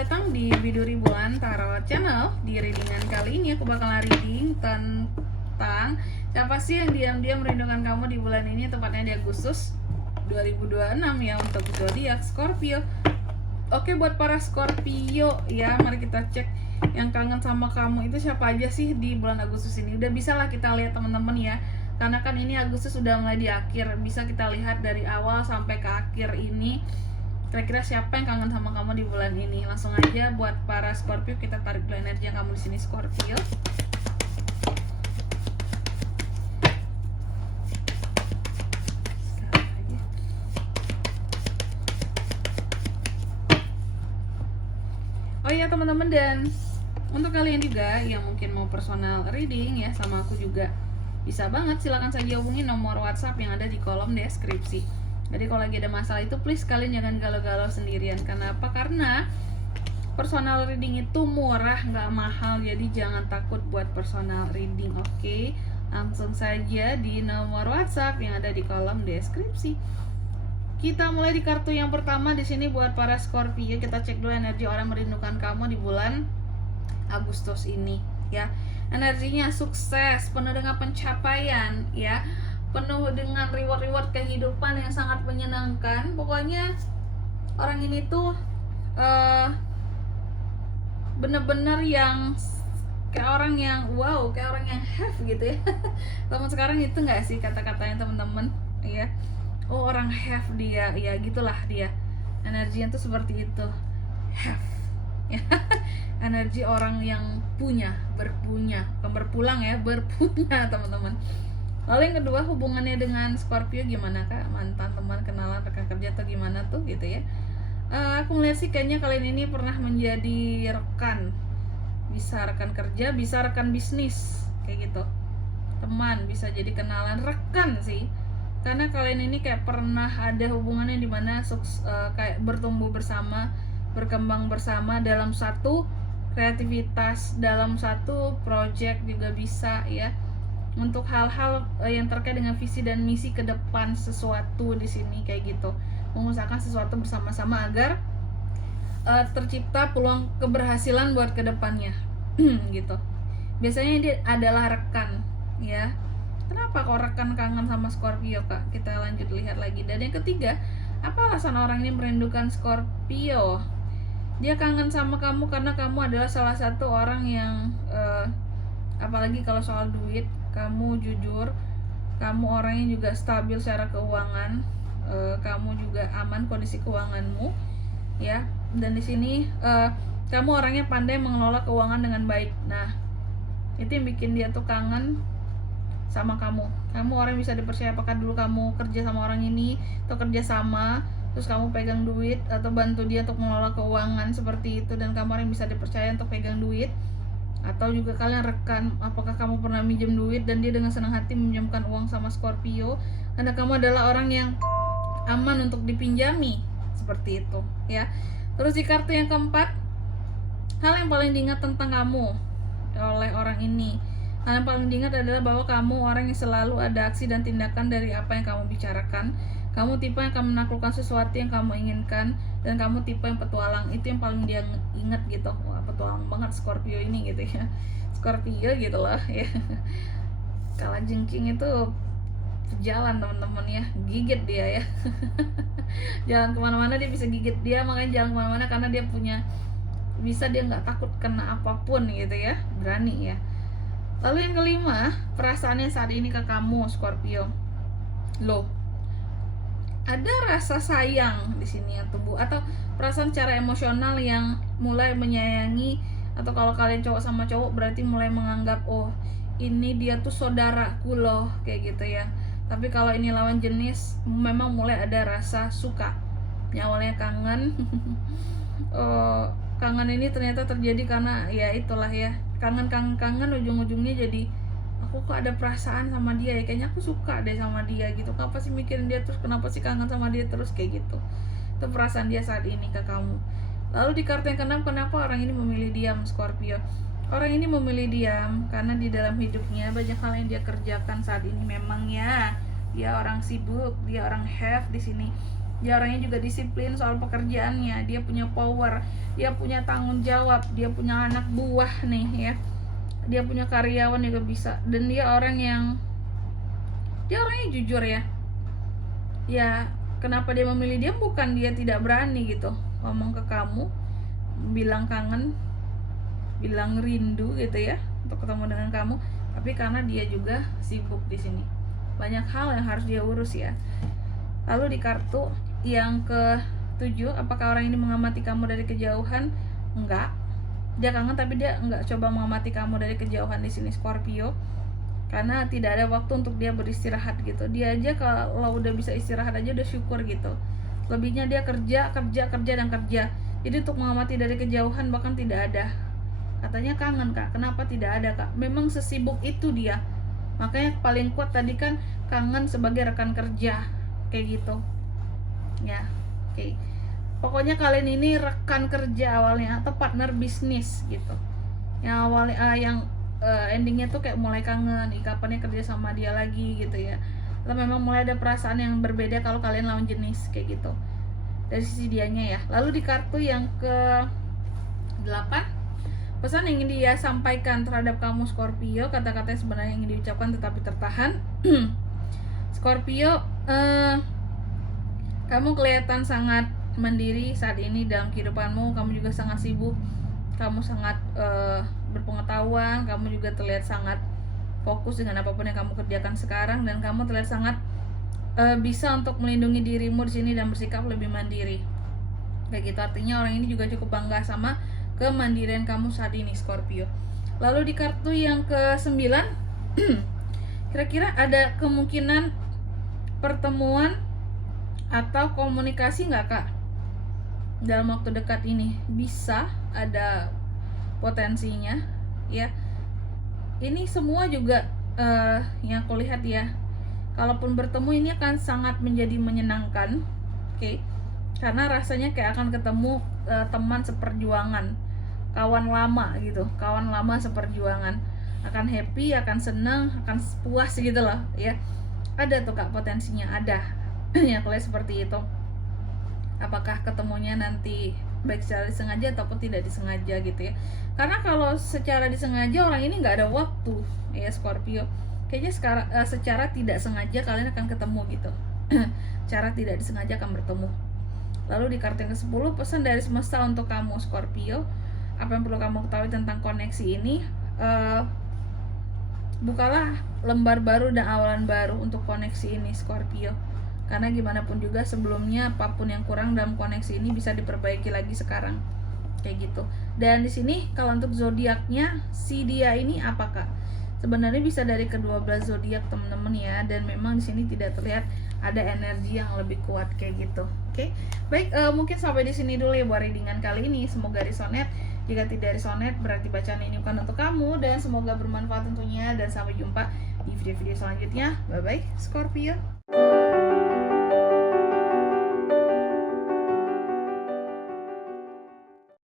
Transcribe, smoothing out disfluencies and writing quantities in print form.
datang di Biduri Bulan Tarot Channel. Di readingan kali ini aku bakalan reading tentang siapa sih yang diam-diam merindukan kamu di bulan ini, tepatnya di Agustus 2026 ya, untuk zodiak Scorpio. Oke, buat para Scorpio ya, mari kita cek yang kangen sama kamu itu siapa aja sih di bulan Agustus ini. Udah bisa lah kita lihat teman-teman ya, karena kan ini Agustus sudah mulai di akhir. Bisa kita lihat dari awal sampai ke akhir ini, kira-kira siapa yang kangen sama kamu di bulan ini. Langsung aja buat para Scorpio, kita tarik dulu energi yang kamu di sini Scorpio. Oh iya teman-teman, dan untuk kalian juga yang mungkin mau personal reading ya sama aku juga, bisa banget, silahkan saja hubungi nomor WhatsApp yang ada di kolom deskripsi. Jadi kalau lagi ada masalah itu please kalian jangan galau-galau sendirian. Kenapa? Karena personal reading itu murah, nggak mahal. Jadi jangan takut buat personal reading. Oke, langsung saja di nomor WhatsApp yang ada di kolom deskripsi. Kita mulai di kartu yang pertama di sini buat para Scorpio. Kita cek dulu energi orang merindukan kamu di bulan Agustus ini ya. Energinya sukses, penuh dengan pencapaian ya, penuh dengan reward-reward kehidupan yang sangat menyenangkan. Pokoknya orang ini tuh bener-bener yang kayak orang yang wow, kayak orang yang have gitu ya. Teman sekarang itu nggak sih kata-katanya teman-teman ya? Oh, orang have dia, ya gitulah dia. Energinya tuh seperti itu, have ya. Energi orang yang punya, berpunya, bukan berpulang ya, berpunya teman-teman. Lalu yang kedua, hubungannya dengan Scorpio gimana kak? Mantan, teman, kenalan, rekan kerja atau gimana tuh gitu ya? Aku melihat sih kayaknya kalian ini pernah menjadi rekan, bisa rekan kerja, bisa rekan bisnis kayak gitu. Teman, bisa jadi kenalan, rekan sih. Karena kalian ini kayak pernah ada hubungannya dimana kayak bertumbuh bersama, berkembang bersama dalam satu kreativitas, dalam satu project juga bisa ya. Untuk hal-hal yang terkait dengan visi dan misi ke depan sesuatu di sini kayak gitu, mengusahakan sesuatu bersama-sama agar tercipta peluang keberhasilan buat kedepannya gitu. Biasanya dia adalah rekan ya. Kenapa kok rekan kangen sama Scorpio kak? Kita lanjut lihat lagi. Dan yang ketiga, apa alasan orang ini merindukan Scorpio? Dia kangen sama kamu karena kamu adalah salah satu orang yang apalagi kalau soal duit, kamu jujur, kamu orangnya juga stabil secara keuangan, kamu juga aman kondisi keuanganmu ya. Dan di sini kamu orangnya pandai mengelola keuangan dengan baik. Nah, itu yang bikin dia tuh kangen sama kamu. Kamu orang yang bisa dipercaya. Apakah dulu kamu kerja sama orang ini atau kerja sama, terus kamu pegang duit atau bantu dia untuk mengelola keuangan seperti itu, dan kamu orang yang bisa dipercaya untuk pegang duit. Atau juga kalian rekan, apakah kamu pernah minjem duit dan dia dengan senang hati meminjamkan uang sama Scorpio, karena kamu adalah orang yang aman untuk dipinjami seperti itu ya. Terus di kartu yang keempat, hal yang paling diingat tentang kamu oleh orang ini, hal yang paling diingat adalah bahwa kamu orang yang selalu ada aksi dan tindakan dari apa yang kamu bicarakan. Kamu tipe yang akan menaklukkan sesuatu yang kamu inginkan, dan kamu tipe yang petualang. Itu yang paling dia ingat gitu. Wah, petualang banget Scorpio ini gitu ya. Scorpio gitu loh ya. Kala jengking itu jalan teman-teman ya, gigit dia ya. Jalan kemana-mana dia bisa gigit dia, makanya jalan kemana-mana karena dia punya, bisa dia nggak takut kena apapun gitu ya, berani ya. Lalu yang kelima, perasaannya saat ini ke kamu Scorpio. Loh, ada rasa sayang di sini yang tumbuh, atau perasaan secara emosional yang mulai menyayangi, atau kalau kalian cowok sama cowok berarti mulai menganggap oh ini dia tuh saudaraku loh kayak gitu ya. Tapi kalau ini lawan jenis, memang mulai ada rasa suka. Yang awalnya kangen kangen ini ternyata terjadi karena ya itulah ya, kangen ujung-ujungnya jadi aku kok ada perasaan sama dia ya, kayaknya aku suka deh sama dia gitu. Kenapa sih mikirin dia terus, kenapa sih kangen sama dia terus kayak gitu. Itu perasaan dia saat ini ke kamu. Lalu di kartu yang keenam, kenapa orang ini memilih diam Scorpio? Orang ini memilih diam karena di dalam hidupnya banyak hal yang dia kerjakan saat ini. Memang ya, dia orang sibuk, dia orang have di sini. Dia orangnya juga disiplin soal pekerjaannya, dia punya power, dia punya tanggung jawab, dia punya anak buah nih ya, dia punya karyawan juga bisa. Dan dia orangnya jujur ya. Ya kenapa dia memilih dia, bukan dia tidak berani gitu ngomong ke kamu, bilang kangen, bilang rindu gitu ya untuk ketemu dengan kamu, tapi karena dia juga sibuk di sini, banyak hal yang harus dia urus ya. Lalu di kartu yang ke-7, apakah orang ini mengamati kamu dari kejauhan? Enggak, dia kangen tapi dia enggak coba mengamati kamu dari kejauhan di sini Scorpio, karena tidak ada waktu untuk dia beristirahat gitu. Dia aja kalau udah bisa istirahat aja udah syukur gitu. Lebihnya dia kerja dan kerja. Jadi untuk mengamati dari kejauhan bahkan tidak ada. Katanya kangen kak, kenapa tidak ada kak? Memang sesibuk itu dia. Makanya paling kuat tadi kan kangen sebagai rekan kerja kayak gitu ya. Oke. Pokoknya kalian ini rekan kerja awalnya atau partner bisnis gitu. Yang awalnya endingnya tuh kayak mulai kangen, kapannya kerja sama dia lagi gitu ya. Atau memang mulai ada perasaan yang berbeda kalau kalian lawan jenis kayak gitu dari sisi dianya ya. Lalu di kartu yang ke-8, pesan yang ingin dia sampaikan terhadap kamu Scorpio, kata-kata yang sebenarnya ingin diucapkan tetapi tertahan. Scorpio, kamu kelihatan sangat mandiri saat ini dalam kehidupanmu. Kamu juga sangat sibuk, kamu sangat berpengetahuan, kamu juga terlihat sangat fokus dengan apapun yang kamu kerjakan sekarang, dan kamu terlihat sangat bisa untuk melindungi dirimu di sini dan bersikap lebih mandiri kayak gitu. Artinya orang ini juga cukup bangga sama kemandirian kamu saat ini Scorpio. Lalu di kartu yang ke-9, kira-kira ada kemungkinan pertemuan atau komunikasi nggak kak dalam waktu dekat ini? Bisa ada potensinya ya. Ini semua juga yang aku lihat ya, kalaupun bertemu ini akan sangat menjadi menyenangkan, oke? Karena rasanya kayak akan ketemu teman seperjuangan, kawan lama gitu, kawan lama seperjuangan, akan happy, akan senang, akan puas gitu loh ya. Ada tuh kak potensinya, ada. Ya aku lihat seperti itu. Apakah ketemunya nanti baik secara disengaja ataupun tidak disengaja gitu ya. Karena kalau secara disengaja orang ini nggak ada waktu ya Scorpio. Kayaknya secara tidak sengaja kalian akan ketemu gitu. Cara tidak disengaja akan bertemu. Lalu di kartu yang ke-10, pesan dari semesta untuk kamu Scorpio. Apa yang perlu kamu ketahui tentang koneksi ini? Bukalah lembar baru dan awalan baru untuk koneksi ini Scorpio. Karena gimana pun juga sebelumnya apapun yang kurang dalam koneksi ini bisa diperbaiki lagi sekarang kayak gitu. Dan di sini kalau untuk zodiaknya si dia ini apakah? Sebenarnya bisa dari ke-12 zodiak teman-teman ya, dan memang di sini tidak terlihat ada energi yang lebih kuat kayak gitu. Oke. Baik, mungkin sampai di sini dulu ya buat readingan kali ini. Semoga resonet. Jika tidak resonet berarti bacaan ini bukan untuk kamu, dan semoga bermanfaat tentunya, dan sampai jumpa di video-video selanjutnya. Bye bye Scorpio.